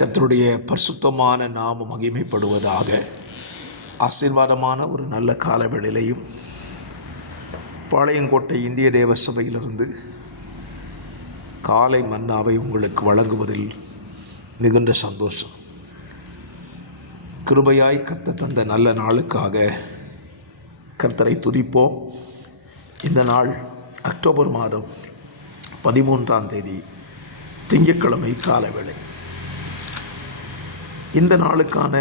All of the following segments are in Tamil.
கர்த்தருடைய பரிசுத்தமான நாமம் மகிமைப்படுவதாக. ஆசீர்வாதமான ஒரு நல்ல காலவேளையிலையும் பாளையங்கோட்டை இந்திய தேவ சபையிலிருந்து காலை மன்னாவை உங்களுக்கு வழங்குவதில் மிகுந்த சந்தோஷம். கிருபையாய் கர்த்தர் தந்த நல்ல நாளுக்காக கர்த்தரை துதிப்போம். இந்த நாள் அக்டோபர் மாதம் 13ஆம் தேதி திங்கட்கிழமை காலவேளை. இந்த நாளுக்கான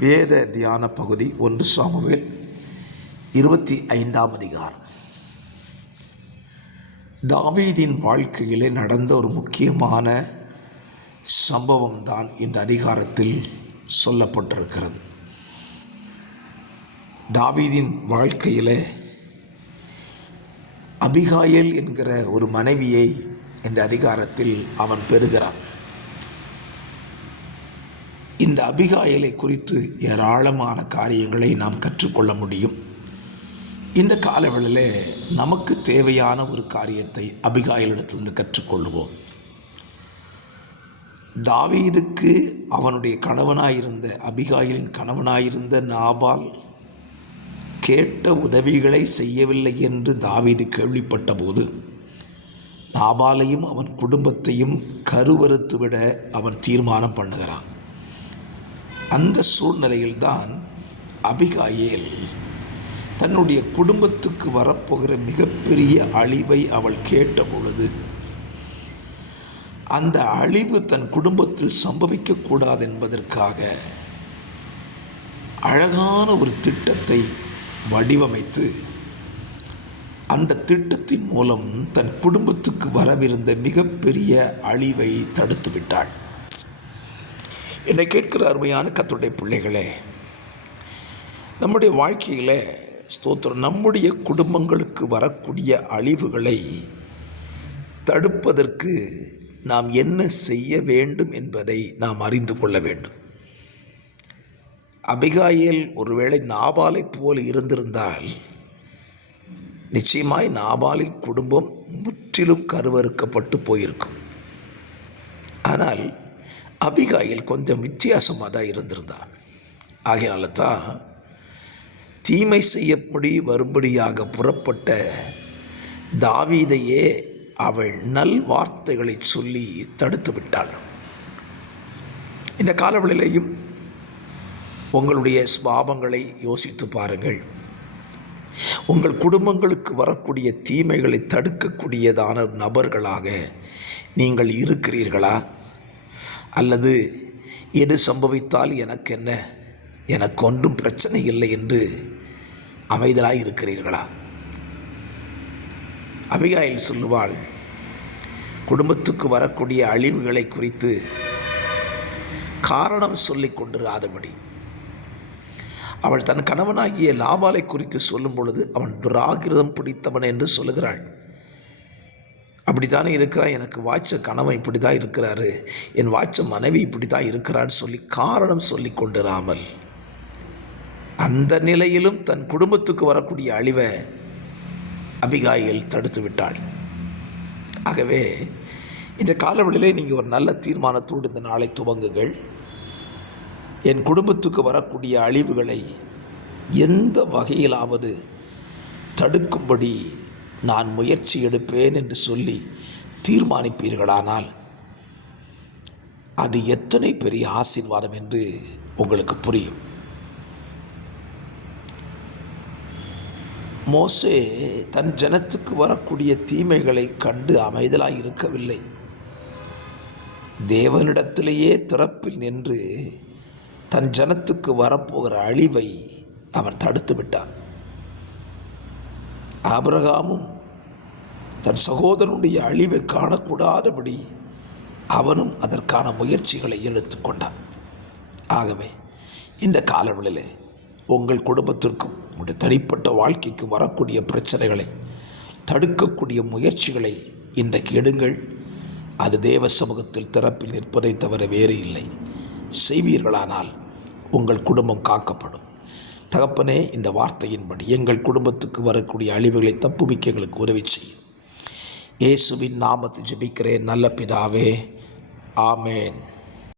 வேத தியான பகுதி 1 சாமுவேல் 25ஆம் அதிகாரம். தாவீதின் வாழ்க்கையிலே நடந்த ஒரு முக்கியமான சம்பவம் தான் இந்த அதிகாரத்தில் சொல்லப்பட்டிருக்கிறது. தாவீதின் வாழ்க்கையிலே அபிகாயில் என்கிற ஒரு மனைவியை இந்த அதிகாரத்தில் அவன் பெறுகிறான். இந்த அபிகாயிலை குறித்து ஏராளமான காரியங்களை நாம் கற்றுக்கொள்ள முடியும். இந்த காலவெளியிலே நமக்கு தேவையான ஒரு காரியத்தை அபிகாயிலிடத்திலிருந்து கற்றுக்கொள்வோம். தாவீதுக்கு அவனுடைய கணவனாயிருந்த அபிகாயிலின் கணவனாயிருந்த நாபால் கேட்ட உதவிகளை செய்யவில்லை என்று தாவீது கேள்விப்பட்ட போது நாபாலையும் அவன் குடும்பத்தையும் கருவறுத்துவிட அவன் தீர்மானம் பண்ணுகிறான். அந்த சூழ்நிலையில்தான் அபிகாயில் தன்னுடைய குடும்பத்துக்கு வரப்போகிற மிகப்பெரிய அழிவை அவள் கேட்ட பொழுது அந்த அழிவு தன் குடும்பத்தில் சம்பவிக்கக்கூடாது என்பதற்காக அழகான ஒரு திட்டத்தை வடிவமைத்து அந்த திட்டத்தின் மூலம் தன் குடும்பத்துக்கு வரவிருந்த மிகப்பெரிய அழிவை தடுத்து விட்டாள். என்னை கேட்கிற அருமையான கர்த்தருடைய பிள்ளைகளே, நம்முடைய வாழ்க்கையில் ஸ்தோத்திரம், நம்முடைய குடும்பங்களுக்கு வரக்கூடிய அழிவுகளை தடுப்பதற்கு நாம் என்ன செய்ய வேண்டும் என்பதை நாம் அறிந்து கொள்ள வேண்டும். அபிகாயில் ஒருவேளை நாபாலை போல் இருந்திருந்தால் நிச்சயமாய் நாபாலின் குடும்பம் முற்றிலும் கருவறுக்கப்பட்டு போயிருக்கும். ஆனால் அபிகாயில் கொஞ்சம் வித்தியாசமாக தான் இருந்திருந்தான். ஆகையினால தான் தீமை செய்யப்படி வரும்படியாக புறப்பட்ட தாவீதையே அவள் நல் வார்த்தைகளை சொல்லி தடுத்து விட்டாள். இந்த காலவெளியிலையும் உங்களுடைய சுபாவங்களை யோசித்து பாருங்கள். உங்கள் குடும்பங்களுக்கு வரக்கூடிய தீமைகளை தடுக்கக்கூடியதான நபர்களாக நீங்கள் இருக்கிறீர்களா? அல்லது எது சம்பவித்தால் எனக்கு என்ன, எனக்கு ஒன்றும் பிரச்சனை இல்லை என்று அமைதலாய் இருக்கிறீர்களா? அபிகாயில் சொல்லுவாள், குடும்பத்துக்கு வரக்கூடிய அழிவுகளை குறித்து காரணம் சொல்லிக் கொண்டிராதபடி. அவள் தன் கணவனாகிய நாபாலை குறித்து சொல்லும் பொழுது அவன் துராகிரதம் பிடித்தவன் என்று சொல்லுகிறாள். அப்படித்தானே இருக்கிறான், எனக்கு வாய்ச்ச கணவன் இப்படி தான் இருக்கிறாரு, என் வாய்ச்ச மனைவி இப்படி தான் இருக்கிறான்னு சொல்லி காரணம் சொல்லி கொண்டிராமல் அந்த நிலையிலும் தன் குடும்பத்துக்கு வரக்கூடிய அழிவை அபிகாயில் தடுத்து விட்டாள். ஆகவே இந்த காலவெளியிலே நீங்கள் ஒரு நல்ல தீர்மானத்தோடு இந்த நாளை துவங்குங்கள். என் குடும்பத்துக்கு வரக்கூடிய அழிவுகளை எந்த வகையிலாவது தடுக்கும்படி நான் முயற்சி எடுப்பேன் என்று சொல்லி தீர்மானிப்பீர்களானால் அது எத்தனை பெரிய ஆசீர்வாதம் என்று உங்களுக்கு புரியும். மோசே தன் ஜனத்துக்கு வரக்கூடிய தீமைகளை கண்டு அமைதலாய் இருக்கவில்லை. தேவனிடத்திலேயே திறப்பில் நின்று தன் ஜனத்துக்கு வரப்போகிற அழிவை அவன் தடுத்து விட்டான். ஆபிரகாமும் தன் சகோதரனுடைய அழிவை காணக்கூடாதபடி அவனும் அதற்கான முயற்சிகளை எடுத்துக்கொண்டான். ஆகவே இந்த காலவெளியிலே உங்கள் குடும்பத்திற்கும் உங்களுடைய தனிப்பட்ட வாழ்க்கைக்கு வரக்கூடிய பிரச்சனைகளை தடுக்கக்கூடிய முயற்சிகளை இன்றைக்கு எடுங்கள். அது தேவ சமூகத்தில் திறப்பில் நிற்பதை தவிர வேறு இல்லை. செய்வீர்களானால் உங்கள் குடும்பம் காக்கப்படும். தகப்பனே, இந்த வார்த்தையின்படி எங்கள் குடும்பத்துக்கு வரக்கூடிய அழிவுகளை தப்புவிக்க எங்களுக்கு உதவி செய்யும். இயேசுவின் நாமத்தில் ஜெபிக்கிறேன் நல்ல பிதாவே, ஆமேன்.